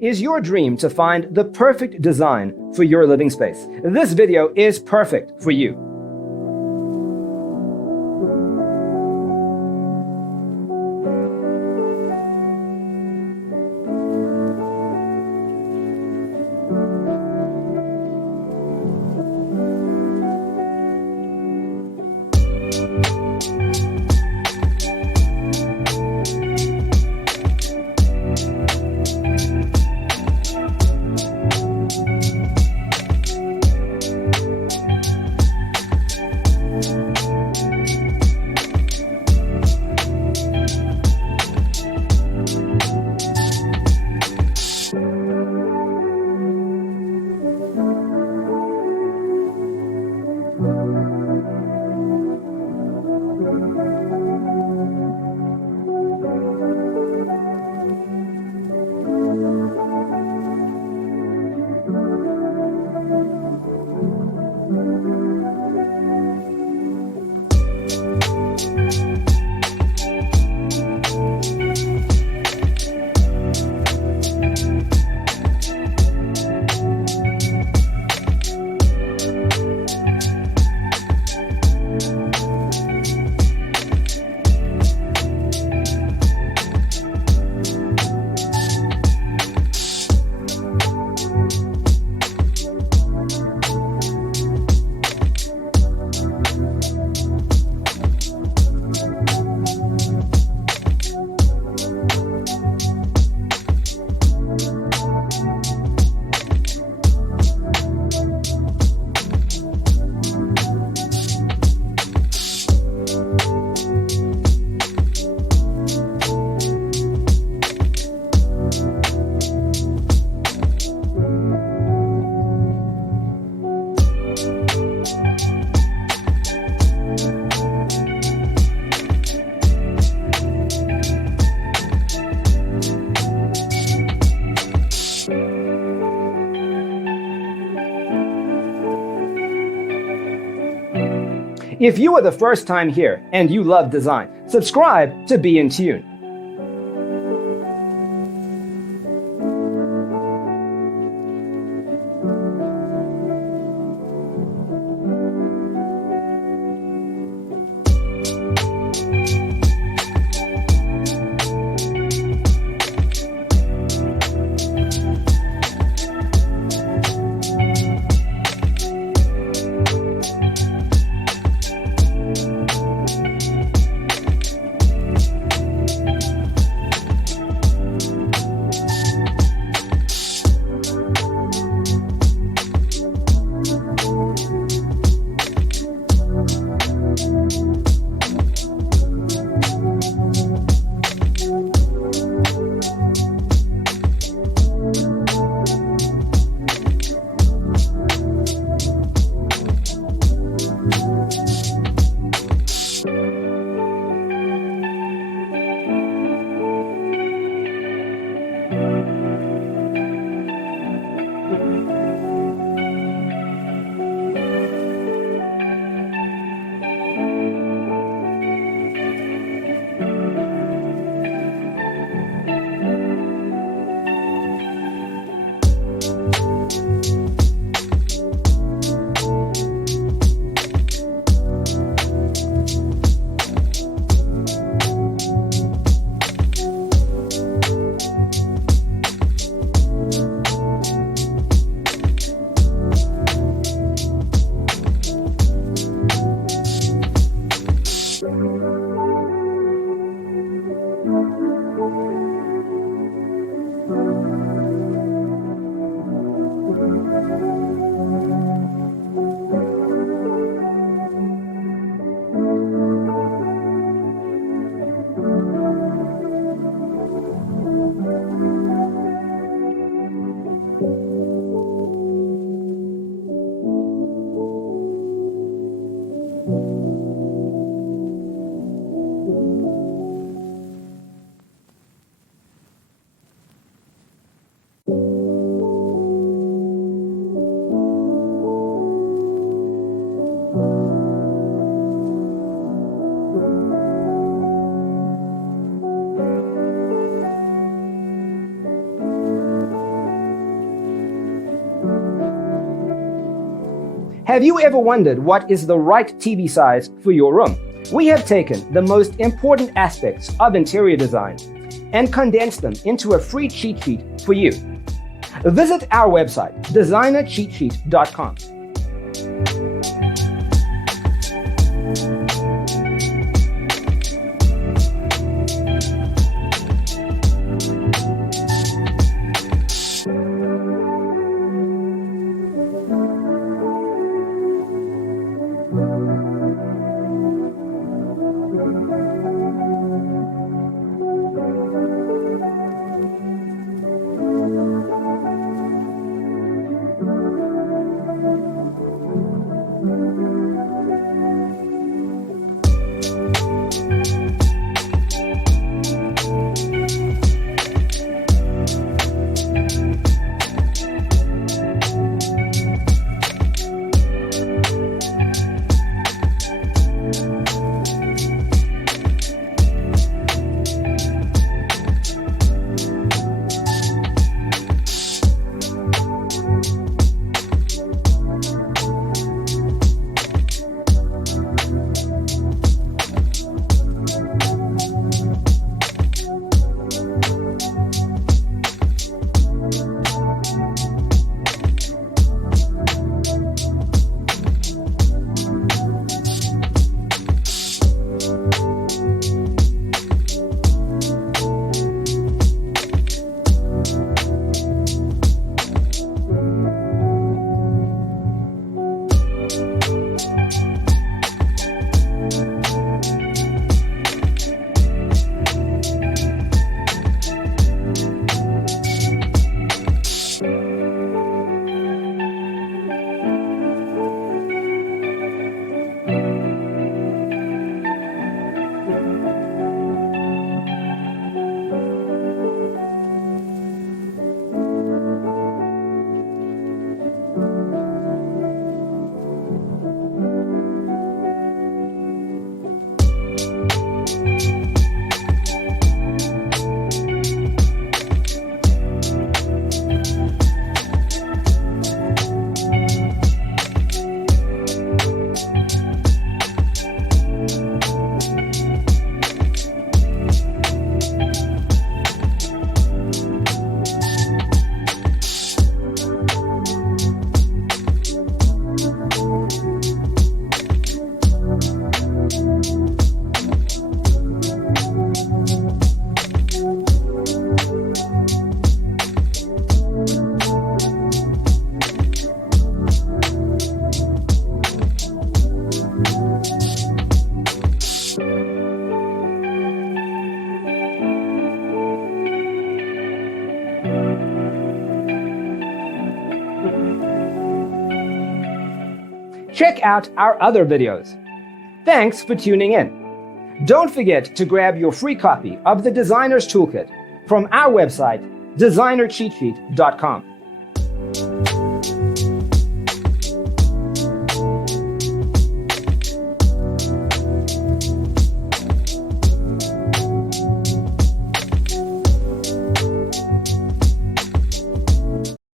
Is your dream to find the perfect design for your living space? This video is perfect for you. If you are the first time here and you love design, subscribe to be in tune. Have you ever wondered what is the right TV size for your room? We have taken the most important aspects of interior design and condensed them into a free cheat sheet for you. Visit our website, designercheatsheet.com. Check out our other videos. Thanks for tuning in. Don't forget to grab your free copy of the Designer's Toolkit from our website, designercheatsheet.com.